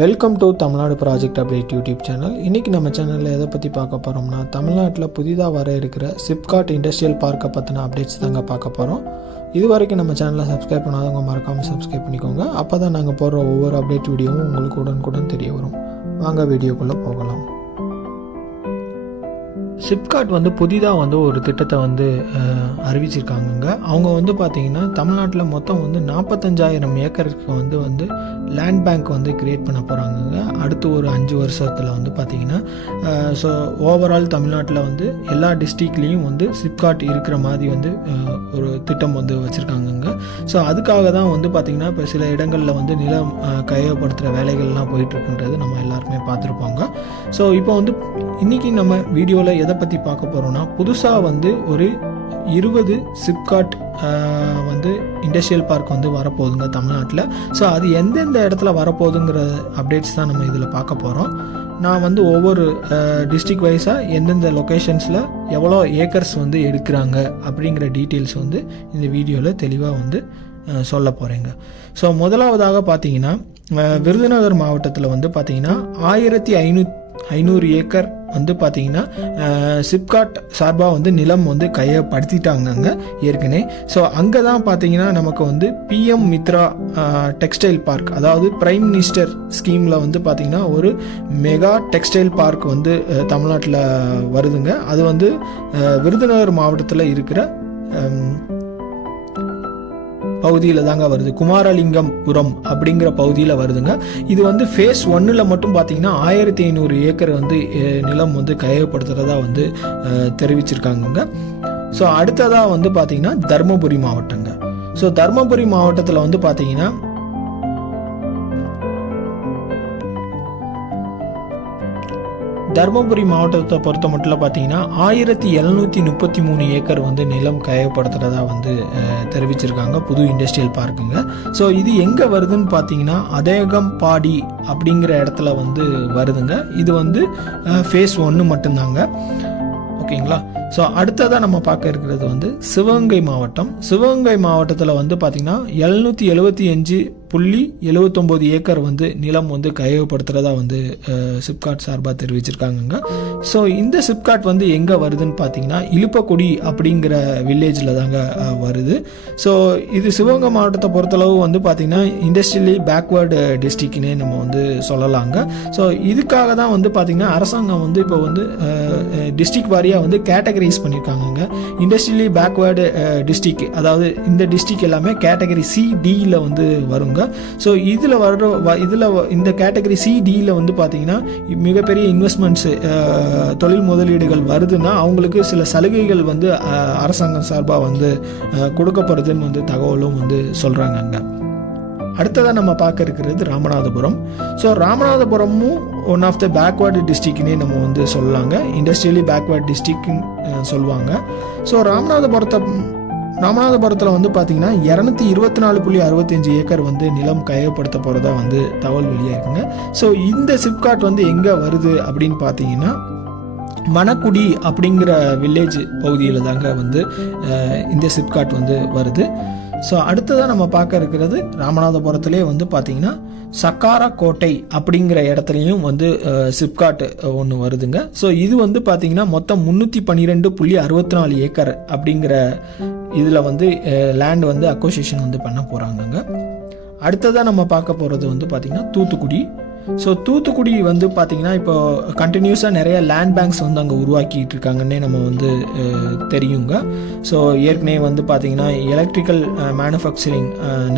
Welcome to Tamil Nadu project update YouTube channel இன்றைக்கி நம்ம சேனலில் எதை பற்றி பார்க்க போகிறோம்னா தமிழ்நாட்டில் புதிதாக வர இருக்கிற சிப்காட் இண்டஸ்ட்ரியல் பார்க்கை பற்றின அப்டேட்ஸ் தாங்க பார்க்க போகிறோம் இது வரைக்கும் நம்ம சேனலை சப்ஸ்கிரைப் பண்ணாதவங்க மறக்காமல் சப்ஸ்கிரைப் பண்ணிக்கோங்க. அப்போ தான் நாங்கள் போடுற ஒவ்வொரு அப்டேட் வீடியோவும் உங்களுக்கு உடனுக்குடன் தெரிய வரும். வாங்க வீடியோக்குள்ளே போகலாம். சிப்காட் வந்து புதிதாக வந்து ஒரு திட்டத்தை வந்து அறிவிச்சிருக்காங்கங்க. அவங்க வந்து பார்த்திங்கன்னா தமிழ்நாட்டில் மொத்தம் வந்து நாற்பத்தஞ்சாயிரம் ஏக்கருக்கு வந்து வந்து லேண்ட் பேங்க் வந்து கிரியேட் பண்ண போகிறாங்கங்க அடுத்து ஒரு அஞ்சு வருஷத்தில் வந்து பார்த்தீங்கன்னா ஸோ ஓவரால் தமிழ்நாட்டில் வந்து எல்லா டிஸ்ட்ரிக்ட்லேயும் வந்து சிப்காட் இருக்கிற மாதிரி வந்து ஒரு திட்டம் வந்து வச்சுருக்காங்கங்க. ஸோ அதுக்காக தான் வந்து பார்த்திங்கன்னா இப்போ சில இடங்களில் வந்து நிலம் அஹ், கையகப்படுத்துகிற வேலைகள்லாம் போயிட்டுருக்குன்றது நம்ம எல்லாருமே பார்த்துருப்போங்க ஸோ இப்போ வந்து இன்னைக்கு நம்ம வீடியோவில் எதை பற்றி பார்க்க போகிறோம்னா புதுசாக வந்து ஒரு இருபது சிப்காட் வந்து இண்டஸ்ட்ரியல் பார்க் வந்து வரப்போகுதுங்க தமிழ்நாட்டில். ஸோ அது எந்தெந்த இடத்துல வரப்போகுதுங்கிற அப்டேட்ஸ் தான் நம்ம இதில் பார்க்க போகிறோம் நான் வந்து ஒவ்வொரு டிஸ்ட்ரிக் வைஸாக எந்தெந்த லொக்கேஷன்ஸில் எவ்வளோ ஏக்கர்ஸ் வந்து எடுக்கிறாங்க அப்படிங்கிற டீட்டெயில்ஸ் வந்து இந்த வீடியோவில் தெளிவாக வந்து சொல்ல போகிறேங்க ஸோ முதலாவதாக பார்த்தீங்கன்னா விருதுநகர் மாவட்டத்தில் வந்து பார்த்தீங்கன்னா ஆயிரத்தி ஐநூ ஐநூறு ஏக்கர் வந்து பார்த்தீங்கன்னா சிப்காட் சார்பாக வந்து நிலம் வந்து கையப்படுத்திட்டாங்கங்க ஏற்கனவே. ஸோ அங்கே தான் பார்த்தீங்கன்னா நமக்கு வந்து பிஎம் மித்ரா டெக்ஸ்டைல் பார்க் அதாவது பிரைம் மினிஸ்டர் ஸ்கீமில் வந்து பார்த்தீங்கன்னா ஒரு மெகா டெக்ஸ்டைல் பார்க் வந்து தமிழ்நாட்டில் வருதுங்க. அது வந்து விருதுநகர் மாவட்டத்தில் இருக்கிற பகுதியில் தாங்க வருது. குமாரலிங்கம் புரம் அப்படிங்கிற பகுதியில் வருதுங்க. இது வந்து ஃபேஸ் ஒன்னில் மட்டும் பார்த்தீங்கன்னா ஆயிரத்தி ஐநூறு ஏக்கர் வந்து நிலம் வந்து கையகப்படுத்துறதா வந்து தெரிவிச்சிருக்காங்கங்க. ஸோ அடுத்ததாக வந்து பார்த்தீங்கன்னா தருமபுரி மாவட்டங்க. ஸோ தருமபுரி மாவட்டத்தில் வந்து பார்த்தீங்கன்னா தருமபுரி மாவட்டத்தை பொறுத்த மட்டும் பார்த்தீங்கன்னா ஆயிரத்தி எழுநூற்றி முப்பத்தி மூணு ஏக்கர் வந்து நிலம் கையப்படுத்துகிறதா வந்து தெரிவிச்சிருக்காங்க புது இண்டஸ்ட்ரியல் பார்க்குங்க ஸோ இது எங்கே வருதுன்னு பார்த்தீங்கன்னா அதேகம்பாடி அப்படிங்கிற இடத்துல வந்து வருதுங்க. இது வந்து ஃபேஸ் ஒன்று மட்டும்தாங்க. ஓகேங்களா? ஸோ அடுத்ததாக நம்ம பார்க்க இருக்கிறது வந்து சிவகங்கை மாவட்டம். சிவகங்கை மாவட்டத்தில் வந்து பார்த்திங்கன்னா எழுநூற்றி எழுபத்தி அஞ்சு புள்ளி எழுவத்தொம்போது ஏக்கர் வந்து நிலம் வந்து கையகப்படுத்துகிறதா வந்து சிப்காட் சார்பாக தெரிவிச்சிருக்காங்கங்க. ஸோ இந்த சிப்காட் வந்து எங்கே வருதுன்னு பார்த்தீங்கன்னா இழுப்பக்குடி அப்படிங்கிற வில்லேஜில் தாங்க வருது. ஸோ இது சிவகங்கை மாவட்டத்தை பொறுத்தளவு வந்து பார்த்திங்கன்னா இண்டஸ்ட்ரியலி பேக்வேர்டு டிஸ்ட்ரிக்னே நம்ம வந்து சொல்லலாங்க. ஸோ இதுக்காக தான் வந்து பார்த்திங்கன்னா அரசாங்கம் வந்து இப்போ வந்து டிஸ்ட்ரிக் வாரியாக வந்து கேட்டகரைஸ் பண்ணியிருக்காங்கங்க இண்டஸ்ட்ரியலி பேக்வேர்டு டிஸ்ட்ரிக் அதாவது இந்த டிஸ்ட்ரிக் எல்லாமே கேட்டகரி சி டியில் வந்து வருங்க. ஸோ இதில் வர்ற வ- இதில் வ- இந்த கேட்டகரி சிடியில் வந்து பார்த்தீங்கன்னா மிகப்பெரிய இன்வெஸ்ட்மெண்ட்ஸு தொழில் முதலீடுகள் வருதுன்னா அவங்களுக்கு சில சலுகைகள் வந்து அரசாங்கம் சார்பாக வந்து கொடுக்கப்படுதுன்னு வந்து தகவலும் வந்து சொல்கிறாங்கங்க அடுத்ததாக நம்ம பார்க்க இருக்கிறது ராமநாதபுரம். ஸோ ராமநாதபுரமும் ஒன் ஆஃப் த பேக்வேர்டு டிஸ்ட்ரிக்னே நம்ம வந்து சொல்லலாங்க. இண்டஸ்ட்ரியலி பேக்வேர்டு டிஸ்ட்ரிக்னு சொல்லுவாங்க. ஸோ ராமநாதபுரத்தை ராமநாதபுரத்தில் வந்து பார்த்தீங்கன்னா இரநூத்தி இருபத்தி நாலு புள்ளி அறுபத்தஞ்சு ஏக்கர் வந்து நிலம் கையப்படுத்த போகிறதா வந்து தகவல் வெளியாயிருக்குங்க. ஸோ இந்த சிப்காட் வந்து எங்கே வருது அப்படின்னு பார்த்தீங்கன்னா மணக்குடி அப்படிங்கிற வில்லேஜ் பகுதியில் தாங்க வந்து இந்த சிப்காட் வந்து வருது. ஸோ அடுத்ததாக நம்ம பார்க்க இருக்கிறது ராமநாதபுரத்திலே வந்து பார்த்தீங்கன்னா சக்காரா கோட்டை அப்படிங்கிற இடத்துலையும் வந்து சிப்காட் ஒன்று வருதுங்க. ஸோ இது வந்து பார்த்தீங்கன்னா மொத்தம் முந்நூற்றி பன்னிரெண்டு புள்ளி அறுபத்தி நாலு ஏக்கர் அப்படிங்கிற இதில் வந்து லேண்ட் வந்து அக்கோசியேஷன் வந்து பண்ண போகிறாங்கங்க அடுத்ததாக நம்ம பார்க்க போகிறது வந்து பார்த்திங்கன்னா தூத்துக்குடி. ஸோ தூத்துக்குடி வந்து பார்த்திங்கன்னா இப்போ கண்டினியூஸாக நிறைய லேண்ட் பேங்க்ஸ் வந்து அங்கே உருவாக்கிட்டு இருக்காங்கன்னே நம்ம வந்து தெரியுங்க. ஸோ ஏற்கனவே வந்து பார்த்திங்கன்னா எலக்ட்ரிக்கல் மேனுஃபேக்சரிங்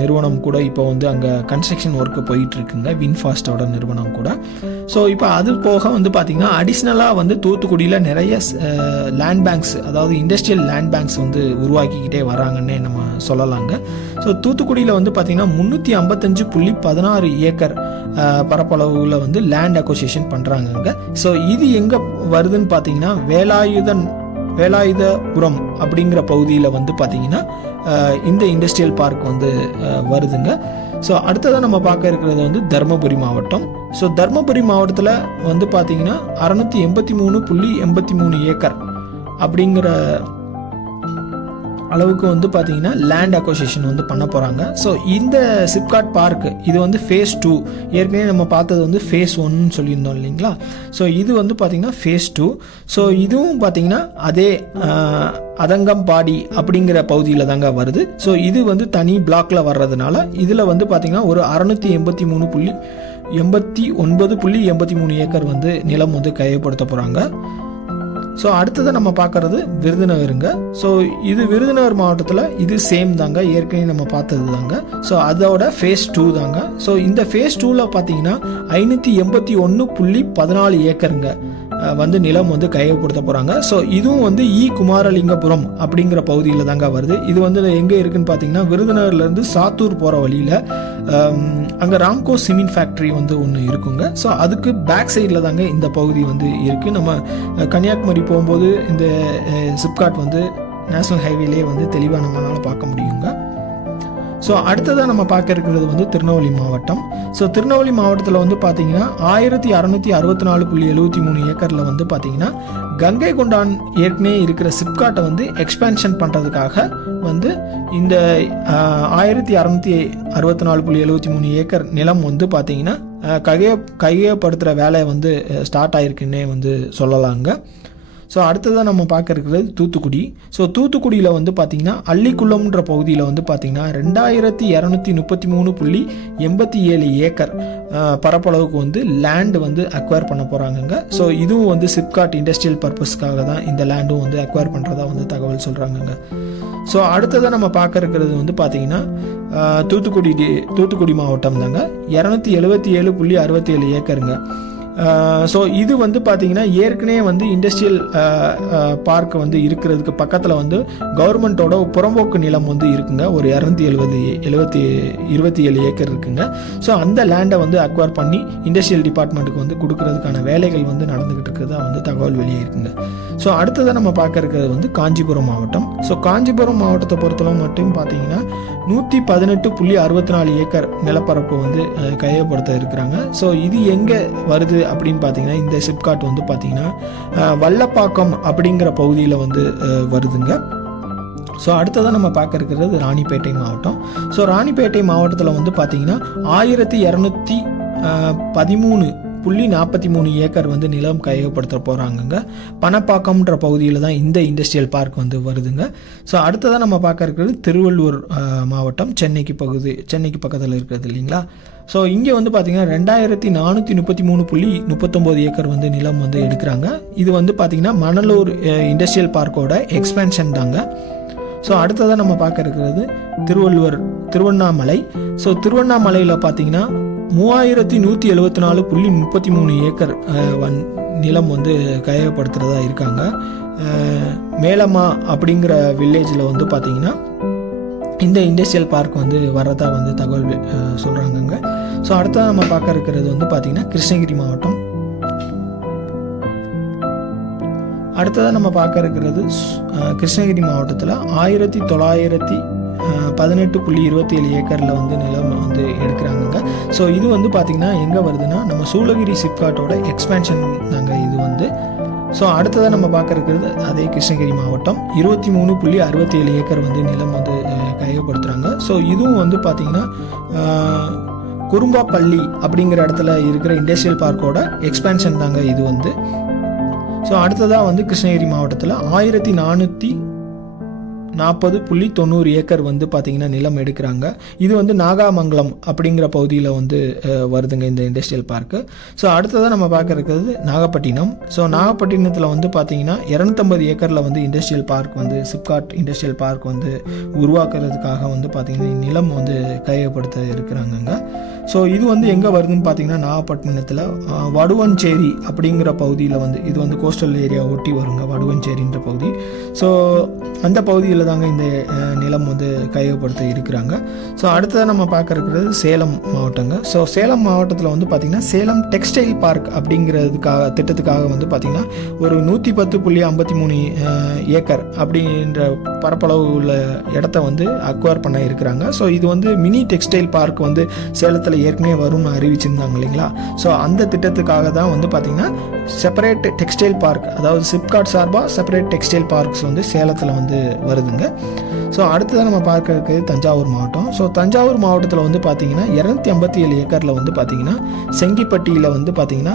நிறுவனம் கூட இப்போ வந்து அங்கே கன்ஸ்ட்ரக்ஷன் ஒர்க்கு போயிட்டுருக்குங்க வின்ஃபாஸ்டோட நிறுவனம் கூட. ஸோ இப்போ அது போக வந்து பார்த்திங்கன்னா அடிஷ்னலாக வந்து தூத்துக்குடியில் நிறைய லேண்ட் பேங்க்ஸ் அதாவது இண்டஸ்ட்ரியல் லேண்ட் பேங்க்ஸ் வந்து உருவாக்கிக்கிட்டே வராங்கன்னே நம்ம சொல்லலாங்க. ஸோ தூத்துக்குடியில் வந்து பார்த்திங்கன்னா முந்நூற்றி ஐம்பத்தஞ்சு புள்ளி பதினாறு ஏக்கர் அஹ், வந்து லேண்ட் அக்கோசியேஷன் பண்ணுறாங்கங்க ஸோ இது எங்கே வருதுன்னு பார்த்தீங்கன்னா வேலாயுதன் வேலாயுதபுரம் அப்படிங்கிற பகுதியில் வந்து பார்த்தீங்கன்னா இந்த இண்டஸ்ட்ரியல் பார்க் வந்து வருதுங்க. ஸோ அடுத்ததாக நம்ம பார்க்க இருக்கிறது வந்து தருமபுரி மாவட்டம். ஸோ தருமபுரி மாவட்டத்தில் வந்து பார்த்தீங்கன்னா அறநூற்றி எண்பத்தி மூணு புள்ளி எண்பத்தி மூணு ஏக்கர் அப்படிங்கிற அளவுக்கு வந்து பார்த்தீங்கன்னா லேண்ட் அக்கோசியேஷன் வந்து பண்ண போகிறாங்க ஸோ இந்த சிப்காட் பார்க் இது வந்து ஃபேஸ் டூ ஏற்கனவே நம்ம பார்த்தது வந்து ஃபேஸ் ஒன்னு சொல்லியிருந்தோம் இல்லைங்களா? ஸோ இது வந்து பார்த்தீங்கன்னா ஃபேஸ் டூ ஸோ இதுவும் பார்த்தீங்கன்னா அதே அதங்கம்பாடி அப்படிங்கிற பகுதியில் தாங்க வருது. ஸோ இது வந்து தனி பிளாக்ல வர்றதுனால இதில் வந்து பார்த்தீங்கன்னா ஒரு அறநூற்றி எண்பத்தி மூணு புள்ளி எண்பத்தி ஒன்பது புள்ளி எண்பத்தி மூணு ஏக்கர் வந்து நிலம் வந்து கையப்படுத்த போகிறாங்க ஸோ அடுத்ததை நம்ம பார்க்கறது விருதுநகருங்க. ஸோ இது விருதுநகர் மாவட்டத்தில் இது சேம் தாங்க. ஏற்கனவே நம்ம பார்த்தது தாங்க. ஸோ அதோட ஃபேஸ் டூ தாங்க. ஸோ இந்த ஃபேஸ் டூவில் பார்த்தீங்கன்னா ஐநூற்றி எண்பத்தி ஒன்று புள்ளி பதினாலு ஏக்கருங்க. வந்து நிலம் வந்து கையப்படுத்த போகிறாங்க ஸோ இதுவும் வந்து இ. குமாரலிங்கபுரம் அப்படிங்கிற பகுதியில் தாங்க வருது. இது வந்து எங்கே இருக்குன்னு பார்த்தீங்கன்னா விருதுநகர்லேருந்து சாத்தூர் போகிற வழியில் அங்கே ராம்கோ சிமெண்ட் ஃபேக்ட்ரி வந்து ஒன்று இருக்குங்க. ஸோ அதுக்கு பேக் சைடில் தாங்க இந்த பகுதி வந்து இருக்குது நம்ம கன்னியாகுமரி போகும்போது இந்த சிப்காட் வந்து நேஷ்னல் ஹைவேலேயே வந்து தெளிவாக நம்மளால் பார்க்க முடியுங்க. ஸோ அடுத்ததாக நம்ம பார்க்க இருக்கிறது வந்து திருநெல்வேலி மாவட்டம். ஸோ திருநெல்வேலி மாவட்டத்தில் வந்து பார்த்தீங்கன்னா ஆயிரத்தி அறநூற்றி அறுபத்தி நாலு புள்ளி எழுபத்தி மூணு ஏக்கரில் வந்து பார்த்தீங்கன்னா கங்கை கொண்டான் ஏற்கனவே இருக்கிற சிப்காட்டை வந்து எக்ஸ்பேன்ஷன் பண்ணுறதுக்காக வந்து இந்த ஆயிரத்தி அறநூற்றி அறுபத்தி நாலு புள்ளி எழுபத்தி மூணு ஏக்கர் நிலம் வந்து பார்த்தீங்கன்னா அஹ், கைய கையப்படுத்துகிற வேலை வந்து ஸ்டார்ட் ஆயிருக்குன்னே வந்து சொல்லலாங்க. ஸோ அடுத்ததாக நம்ம பார்க்க இருக்கிறது தூத்துக்குடி. ஸோ தூத்துக்குடியில் வந்து பார்த்திங்கன்னா அள்ளிக்குளம்ன்ற பகுதியில் வந்து பார்த்திங்கன்னா ரெண்டாயிரத்தி இரநூத்தி முப்பத்தி மூணு புள்ளி எண்பத்தி ஏழு ஏக்கர் பரப்பளவுக்கு வந்து லேண்ட் வந்து அக்வயர் பண்ண போகிறாங்கங்க ஸோ இதுவும் வந்து சிப்காட் இண்டஸ்ட்ரியல் பர்பஸ்க்காக தான் இந்த லேண்டும் வந்து அக்வயர் பண்ணுறதா வந்து தகவல் சொல்கிறாங்கங்க ஸோ அடுத்ததாக நம்ம பார்க்க இருக்கிறது வந்து பார்த்தீங்கன்னா தூத்துக்குடி டி- தூத்துக்குடி மாவட்டம் தாங்க இரநூத்தி எழுபத்தி ஏழு புள்ளி அறுபத்தி ஏழு ஏக்கருங்க. ஸோ இது வந்து பார்த்திங்கன்னா ஏற்கனவே வந்து இண்டஸ்ட்ரியல் பார்க் வந்து இருக்கிறதுக்கு பக்கத்தில் வந்து கவர்மெண்ட்டோட புறம்போக்கு நிலம் வந்து இருக்குங்க. ஒரு இரநூத்தி எழுபது எழுபத்தி இருபத்தி ஏழு ஏக்கர் இருக்குங்க. ஸோ அந்த லேண்டை வந்து அக்வயர் பண்ணி இண்டஸ்ட்ரியல் டிபார்ட்மெண்ட்டுக்கு வந்து கொடுக்கறதுக்கான வேலைகள் வந்து நடந்துக்கிட்டு இருக்கிறதா வந்து தகவல் வெளியே இருக்குங்க. ஸோ அடுத்ததாக நம்ம பார்க்க இருக்கிறது வந்து காஞ்சிபுரம் மாவட்டம். ஸோ காஞ்சிபுரம் மாவட்டத்தை பொறுத்தளவு மட்டும் பார்த்தீங்கன்னா நூற்றி பதினெட்டு புள்ளி அறுபத்தி நாலு ஏக்கர் நிலப்பரப்பு வந்து கையப்படுத்த இருக்கிறாங்க. ஸோ இது எங்கே வருது அப்படின்னு பார்த்தீங்கன்னா இந்த சிப்காட் வந்து பார்த்தீங்கன்னா வல்லப்பாக்கம் அப்படிங்கிற பகுதியில் வந்து வருதுங்க. ஸோ அடுத்ததாக நம்ம பார்க்க இருக்கிறது ராணிப்பேட்டை மாவட்டம். ஸோ ராணிப்பேட்டை மாவட்டத்தில் வந்து பார்த்தீங்கன்னா ஆயிரத்தி இரநூத்தி பதிமூணு புள்ளி நாற்பத்தி மூணு ஏக்கர் வந்து நிலம் கையகப்படுத்த போகிறாங்கங்க பணப்பாக்கம்ன்ற பகுதியில் தான் இந்த இண்டஸ்ட்ரியல் பார்க் வந்து வருதுங்க. ஸோ அடுத்ததாக நம்ம பார்க்க இருக்கிறது திருவள்ளூர் மாவட்டம். சென்னைக்கு பகுதி சென்னைக்கு பக்கத்தில் இருக்கிறது இல்லைங்களா? ஸோ இங்கே வந்து பார்த்தீங்கன்னா ரெண்டாயிரத்தி நானூற்றி முப்பத்தி மூணு புள்ளி முப்பத்தொம்போது ஏக்கர் வந்து நிலம் வந்து எடுக்கிறாங்க. இது வந்து பார்த்தீங்கன்னா மணலூர் இண்டஸ்ட்ரியல் பார்க்கோட எக்ஸ்பேன்ஷன் தாங்க. ஸோ அடுத்ததாக நம்ம பார்க்க இருக்கிறது திருவள்ளுவர் திருவண்ணாமலை. ஸோ திருவண்ணாமலையில் பார்த்தீங்கன்னா மூவாயிரத்தி நூற்றி எழுபத்தி நாலு புள்ளி முப்பத்தி மூணு ஏக்கர் வன் நிலம் வந்து கையகப்படுத்துகிறதா இருக்காங்க. மேலம்மா அப்படிங்கிற வில்லேஜில் வந்து பார்த்தீங்கன்னா இந்த இண்டஸ்ட்ரியல் பார்க் வந்து வர்றதா வந்து தகவல் சொல்கிறாங்கங்க ஸோ அடுத்ததாக நம்ம பார்க்க இருக்கிறது வந்து பார்த்தீங்கன்னா கிருஷ்ணகிரி மாவட்டம். அடுத்ததாக நம்ம பார்க்க இருக்கிறது கிருஷ்ணகிரி மாவட்டத்தில் ஆயிரத்தி தொள்ளாயிரத்தி பதினெட்டு புள்ளி இருபத்தி ஏழு ஏக்கரில் வந்து நிலம் வந்து ஸோ இது வந்து பார்த்திங்கன்னா எங்கே வருதுன்னா நம்ம சூளகிரி சிப்காட்டோட எக்ஸ்பேன்ஷன் தாங்க இது வந்து. ஸோ அடுத்ததாக நம்ம பார்க்க அதே கிருஷ்ணகிரி மாவட்டம். இருபத்தி மூணு புள்ளி அறுபத்தி ஏழு ஏக்கர் வந்து நிலம் வந்து கையகப்படுத்துகிறாங்க ஸோ இதுவும் வந்து பார்த்திங்கன்னா குறும்பாப்பள்ளி அப்படிங்கிற இடத்துல இருக்கிற இண்டஸ்ட்ரியல் பார்க்கோட எக்ஸ்பேன்ஷன் தாங்க இது வந்து. ஸோ அடுத்ததாக வந்து கிருஷ்ணகிரி மாவட்டத்தில் ஆயிரத்தி நானூற்றி நாற்பது புள்ளி தொண்ணூறு ஏக்கர் வந்து பார்த்திங்கன்னா நிலம் எடுக்கிறாங்க. இது வந்து நாகாமங்கலம் அப்படிங்கிற பகுதியில் வந்து வருதுங்க இந்த இண்டஸ்ட்ரியல் பார்க்கு ஸோ அடுத்ததாக நம்ம பார்க்க இருக்கிறது நாகப்பட்டினம். ஸோ நாகப்பட்டினத்தில் வந்து பார்த்திங்கன்னா இரநூத்தம்பது ஏக்கரில் வந்து இண்டஸ்ட்ரியல் பார்க் வந்து சிப்காட் இண்டஸ்ட்ரியல் பார்க் வந்து உருவாக்குறதுக்காக வந்து பார்த்திங்கன்னா நிலம் வந்து கையப்படுத்த இருக்கிறாங்கங்க. ஸோ இது வந்து எங்கே வருதுன்னு பார்த்தீங்கன்னா நாகப்பட்டினத்தில் வடுவஞ்சேரி அப்படிங்கிற பகுதியில் வந்து இது வந்து கோஸ்டல் ஏரியா ஒட்டி வருங்க வடுவஞ்சேரின்ற பகுதி. ஸோ அந்த பகுதியில் தாங்க இந்த நிலம் வந்து கையகப்படுத்த இருக்கிறாங்க. ஸோ அடுத்ததாக நம்ம பார்க்க இருக்கிறது சேலம் மாவட்டங்க. ஸோ சேலம் மாவட்டத்தில் வந்து பார்த்திங்கன்னா சேலம் டெக்ஸ்டைல் பார்க் அப்படிங்கிறதுக்காக திட்டத்துக்காக வந்து பார்த்திங்கன்னா ஒரு நூற்றி பத்து புள்ளி ஐம்பத்தி மூணு ஏக்கர் அப்படின்ற பரப்பளவு உள்ள இடத்த வந்து அக்வயர் பண்ண இருக்கிறாங்க. ஸோ இது வந்து மினி டெக்ஸ்டைல் பார்க் வந்து சேலத்தில் ஏற்கனவே வரும்னு அறிவிச்சிருந்தாங்க இல்லைங்களா? ஸோ அந்த திட்டத்துக்காக தான் வந்து பார்த்திங்கன்னா செப்பரேட் டெக்ஸ்டைல் பார்க் அதாவது சிப்காட் சார்பாக செப்பரேட் டெக்ஸ்டைல் பார்க்ஸ் வந்து சேலத்தில் வந்து வருதுங்க. 你看 ஸோ அடுத்ததான் நம்ம பார்க்க இருக்கிறது தஞ்சாவூர் மாவட்டம். ஸோ தஞ்சாவூர் மாவட்டத்தில் வந்து பார்த்தீங்கன்னா இரநூத்தி ஐம்பத்தி ஏழு ஏக்கரில் வந்து பார்த்தீங்கன்னா செங்கிப்பட்டியில் வந்து பார்த்தீங்கன்னா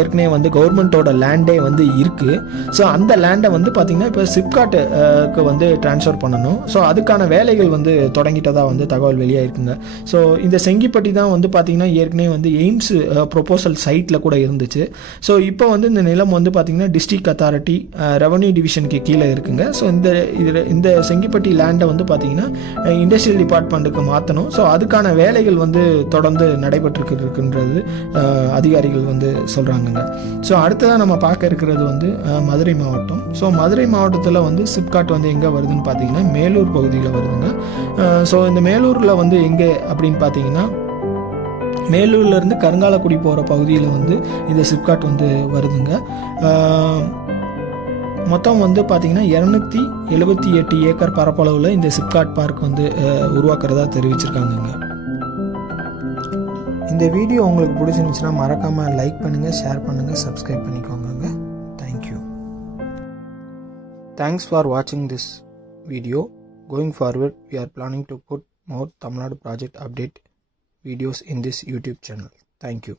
ஏற்கனவே வந்து கவர்மெண்ட்டோட லேண்டே வந்து இருக்குது ஸோ அந்த லேண்டை வந்து பார்த்தீங்கன்னா இப்போ சிப்காட்டுக்கு வந்து ட்ரான்ஸ்ஃபர் பண்ணணும். ஸோ அதுக்கான வேலைகள் வந்து தொடங்கிட்டதாக வந்து தகவல் வெளியாயிருக்குங்க. ஸோ இந்த செங்கிப்பட்டி தான் வந்து பார்த்தீங்கன்னா ஏற்கனவே வந்து எய்ம்ஸ் ப்ரொப்போசல் சைட்டில் கூட இருந்துச்சு. ஸோ இப்போ வந்து இந்த நிலம் வந்து பார்த்தீங்கன்னா டிஸ்ட்ரிக்ட் அத்தாரிட்டி ரெவன்யூ டிவிஷனுக்கு கீழே இருக்குங்க. ஸோ இந்த இது இந்த செங்கிப்பட்டி லேண்டை வந்து பார்த்தீங்கன்னா இண்டஸ்ட்ரியல் டிபார்ட்மெண்ட்டுக்கு மாற்றணும் ஸோ அதுக்கான வேலைகள் வந்து தொடர்ந்து நடைபெற்று இருக்கின்றது அதிகாரிகள் வந்து சொல்கிறாங்கங்க ஸோ அடுத்ததாக நம்ம பார்க்க இருக்கிறது வந்து மதுரை மாவட்டம். ஸோ மதுரை மாவட்டத்தில் வந்து சிப்காட் வந்து எங்கே வருதுன்னு பார்த்தீங்கன்னா மேலூர் பகுதியில் வருதுங்க. ஸோ இந்த மேலூரில் வந்து எங்கே அப்படின்னு பார்த்தீங்கன்னா மேலூர்லேருந்து கருங்காலக்குடி போகிற பகுதியில் வந்து இந்த சிப்காட் வந்து வருதுங்க. மொத்தம் வந்து பார்த்தீங்கன்னா இரநூத்தி எழுபத்தி எட்டு ஏக்கர் பரப்பளவில் இந்த சிப்காட் பார்க் வந்து உருவாக்குறதா தெரிவிச்சிருக்காங்கங்க. இந்த வீடியோ உங்களுக்கு பிடிச்சிருந்துச்சுன்னா மறக்காமல் லைக் பண்ணுங்கள் ஷேர் பண்ணுங்கள் சப்ஸ்கிரைப் பண்ணிக்கோங்க தேங்க்யூ தேங்க்ஸ் ஃபார் வாட்சிங் this video going forward we are planning to put more Tamil Nadu project update videos in this YouTube channel thank you